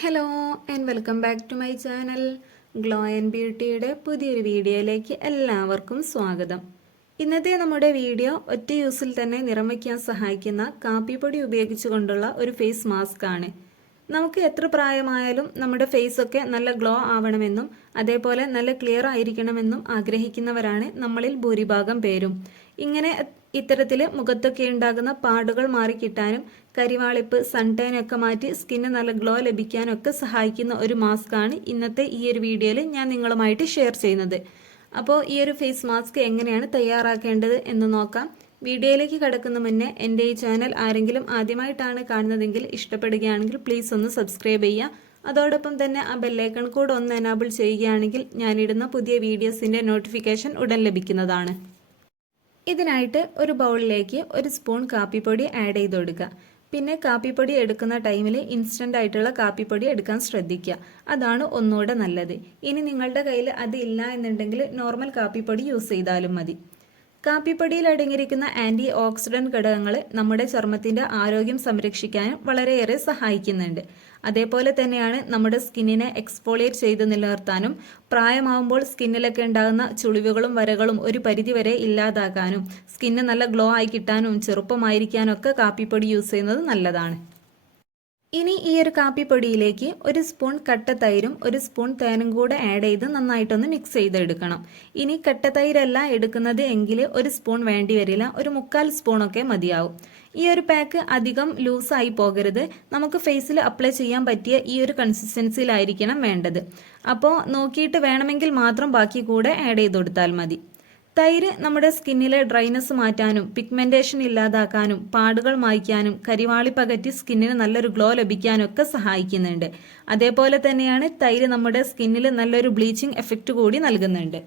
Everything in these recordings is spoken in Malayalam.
Hello and welcome back to my channel glow and ബ്യൂട്ടിയുടെ പുതിയൊരു വീഡിയോയിലേക്ക് എല്ലാവർക്കും സ്വാഗതം. ഇന്നത്തെ നമ്മുടെ വീഡിയോ ഒറ്റ യൂസിൽ തന്നെ നിറം വയ്ക്കാൻ സഹായിക്കുന്ന കാപ്പിപ്പൊടി ഉപയോഗിച്ചുകൊണ്ടുള്ള ഒരു ഫേസ് മാസ്ക് ആണ്. നമുക്ക് എത്ര പ്രായമായാലും നമ്മുടെ ഫേസൊക്കെ നല്ല ഗ്ലോ ആവണമെന്നും അതേപോലെ നല്ല ക്ലിയർ ആയിരിക്കണമെന്നും ആഗ്രഹിക്കുന്നവരാണ് നമ്മളിൽ ഭൂരിഭാഗം പേരും. ഇത്തരത്തിൽ മുഖത്തൊക്കെ ഉണ്ടാകുന്ന പാടുകൾ മാറിക്കിട്ടാനും കരിവാളിപ്പ് സൺടാൻ ഒക്കെ മാറ്റി സ്കിന്ന് നല്ല ഗ്ലോ ലഭിക്കാനൊക്കെ സഹായിക്കുന്ന ഒരു മാസ്ക് ആണ് ഇന്നത്തെ ഈ ഒരു വീഡിയോയിൽ ഞാൻ നിങ്ങളുമായിട്ട് ഷെയർ ചെയ്യുന്നത്. അപ്പോൾ ഈ ഒരു ഫേസ് മാസ്ക് എങ്ങനെയാണ് തയ്യാറാക്കേണ്ടത് എന്ന് നോക്കാം. വീഡിയോയിലേക്ക് കടക്കുന്ന മുന്നേ എൻ്റെ ഈ ചാനൽ ആരെങ്കിലും ആദ്യമായിട്ടാണ് കാണുന്നതെങ്കിൽ ഇഷ്ടപ്പെടുകയാണെങ്കിൽ പ്ലീസ് ഒന്ന് സബ്സ്ക്രൈബ് ചെയ്യുക. അതോടൊപ്പം തന്നെ ആ ബെല്ലൈക്കൺ കൂടെ ഒന്ന് എനാബിൾ ചെയ്യുകയാണെങ്കിൽ ഞാനിടുന്ന പുതിയ വീഡിയോസിൻ്റെ നോട്ടിഫിക്കേഷൻ ഉടൻ ലഭിക്കുന്നതാണ്. ഇതിനായിട്ട് ഒരു ബൗളിലേക്ക് ഒരു സ്പൂൺ കാപ്പിപ്പൊടി ആഡ് ചെയ്ത് കൊടുക്കുക. പിന്നെ കാപ്പിപ്പൊടി എടുക്കുന്ന ടൈമിൽ ഇൻസ്റ്റൻ്റ് ആയിട്ടുള്ള കാപ്പിപ്പൊടി എടുക്കാൻ ശ്രദ്ധിക്കുക. അതാണ് ഒന്നുകൂടെ നല്ലത്. ഇനി നിങ്ങളുടെ കയ്യിൽ അത് ഇല്ല എന്നുണ്ടെങ്കിൽ നോർമൽ കാപ്പിപ്പൊടി യൂസ് ചെയ്താലും മതി. കാപ്പിപ്പൊടിയിൽ അടങ്ങിയിരിക്കുന്ന ആൻറ്റി ഓക്സിഡൻറ്റ് ഘടകങ്ങൾ നമ്മുടെ ചർമ്മത്തിൻ്റെ ആരോഗ്യം സംരക്ഷിക്കാനും വളരെയേറെ സഹായിക്കുന്നുണ്ട്. അതേപോലെ തന്നെയാണ് നമ്മുടെ സ്കിന്നിനെ എക്സ്ഫോളിയേറ്റ് ചെയ്ത് നിലനിർത്താനും പ്രായമാകുമ്പോൾ സ്കിന്നിലൊക്കെ ഉണ്ടാകുന്ന ചുളിവുകളും വരകളും ഒരു പരിധിവരെ ഇല്ലാതാക്കാനും സ്കിന്ന് നല്ല ഗ്ലോ ആയി കിട്ടാനും ചെറുപ്പമായിരിക്കാനും ഒക്കെ കാപ്പിപ്പൊടി യൂസ് ചെയ്യുന്നത് നല്ലതാണ്. ഇനി ഈ ഒരു കാപ്പിപ്പൊടിയിലേക്ക് ഒരു സ്പൂൺ കട്ട തൈരും ഒരു സ്പൂൺ തേനും കൂടെ ആഡ് ചെയ്ത് നന്നായിട്ടൊന്ന് മിക്സ് ചെയ്തെടുക്കണം. ഇനി കട്ട തൈരല്ല എടുക്കുന്നത് എങ്കിൽ ഒരു സ്പൂൺ വേണ്ടി വരില്ല, ഒരു 1/4 സ്പൂണൊക്കെ മതിയാവും. ഈ ഒരു പാക്ക് അധികം ലൂസായി പോകരുത്. നമുക്ക് ഫേസിൽ അപ്ലൈ ചെയ്യാൻ പറ്റിയ ഈ ഒരു കൺസിസ്റ്റൻസിയിലായിരിക്കണം വേണ്ടത്. അപ്പോൾ നോക്കിയിട്ട് വേണമെങ്കിൽ മാത്രം ബാക്കി കൂടെ ആഡ് ചെയ്ത് കൊടുത്താൽ മതി. തൈര് നമ്മുടെ സ്കിന്നിലെ ഡ്രൈനെസ് മാറ്റാനും പിഗ്മെന്റേഷൻ ഇല്ലാതാക്കാനും പാടുകൾ മായ്ക്കാനും കരിവാളി പകറ്റി സ്കിന്നിന് നല്ലൊരു ഗ്ലോ ലഭിക്കാനും ഒക്കെ സഹായിക്കുന്നുണ്ട്. അതേപോലെ തന്നെയാണ് തൈര് നമ്മുടെ സ്കിന്നിൽ നല്ലൊരു ബ്ലീച്ചിങ് എഫക്റ്റ് കൂടി നൽകുന്നുണ്ട്.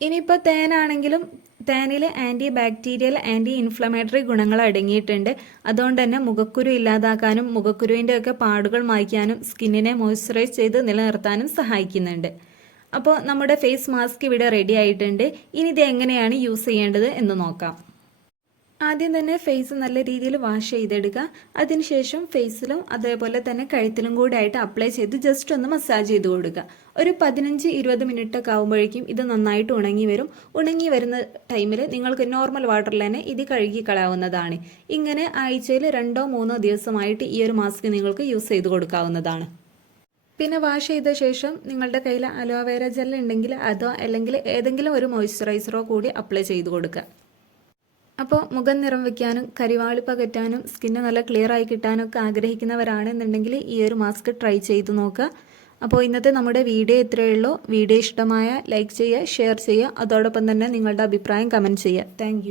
ഇനിയിപ്പോൾ തേനാണെങ്കിലും തേനിൽ ആൻറ്റി ബാക്ടീരിയൽ ആൻറ്റി ഇൻഫ്ലമേറ്ററി ഗുണങ്ങൾ അടങ്ങിയിട്ടുണ്ട്. അതുകൊണ്ട് തന്നെ മുഖക്കുരു ഇല്ലാതാക്കാനും മുഖക്കുരുവിൻ്റെ ഒക്കെ പാടുകൾ മായ്ക്കാനും സ്കിന്നിനെ മോയ്സ്ചറൈസ് ചെയ്ത് നിലനിർത്താനും സഹായിക്കുന്നുണ്ട്. അപ്പോൾ നമ്മുടെ ഫേസ് മാസ്ക് ഇവിടെ റെഡി ആയിട്ടുണ്ട്. ഇനി ഇത് എങ്ങനെയാണ് യൂസ് ചെയ്യേണ്ടത് എന്ന് നോക്കാം. ആദ്യം തന്നെ ഫേസ് നല്ല രീതിയിൽ വാഷ് ചെയ്തെടുക്കുക. അതിനുശേഷം ഫേസിലും അതേപോലെ തന്നെ കഴുത്തിലും കൂടെ ആയിട്ട് അപ്ലൈ ചെയ്ത് ജസ്റ്റ് ഒന്ന് മസാജ് ചെയ്ത് കൊടുക്കുക. ഒരു 15-20 മിനിറ്റ് ഒക്കെ ആകുമ്പോഴേക്കും ഇത് നന്നായിട്ട് ഉണങ്ങി വരും. ഉണങ്ങി വരുന്ന ടൈമിൽ നിങ്ങൾക്ക് നോർമൽ വാട്ടറിൽ തന്നെ ഇത് കഴുകി കളയാവുന്നതാണ്. ഇങ്ങനെ ആഴ്ചയിൽ 2-3 ദിവസമായിട്ട് ഈ ഒരു മാസ്ക് നിങ്ങൾക്ക് യൂസ് ചെയ്ത് കൊടുക്കാവുന്നതാണ്. പിന്നെ വാഷ് ചെയ്ത ശേഷം നിങ്ങളുടെ കയ്യിൽ അലോവേര ജെൽ ഉണ്ടെങ്കിൽ അതോ അല്ലെങ്കിൽ ഏതെങ്കിലും ഒരു മോയ്സ്ചറൈസറോ കൂടി അപ്ലൈ ചെയ്ത് കൊടുക്കുക. അപ്പോൾ മുഖം നിറം വയ്ക്കാനും കരിവാളി പകറ്റാനും സ്കിന്ന് നല്ല ക്ലിയർ ആയി കിട്ടാനൊക്കെ ആഗ്രഹിക്കുന്നവരാണെന്നുണ്ടെങ്കിൽ ഈ ഒരു മാസ്ക് ട്രൈ ചെയ്ത് നോക്കുക. അപ്പോൾ ഇന്നത്തെ നമ്മുടെ വീഡിയോ ഇത്രയേ ഉള്ളൂ. വീഡിയോ ഇഷ്ടമായ ലൈക്ക് ചെയ്യുക, ഷെയർ ചെയ്യുക, അതോടൊപ്പം തന്നെ നിങ്ങളുടെ അഭിപ്രായം കമൻറ്റ് ചെയ്യുക. താങ്ക്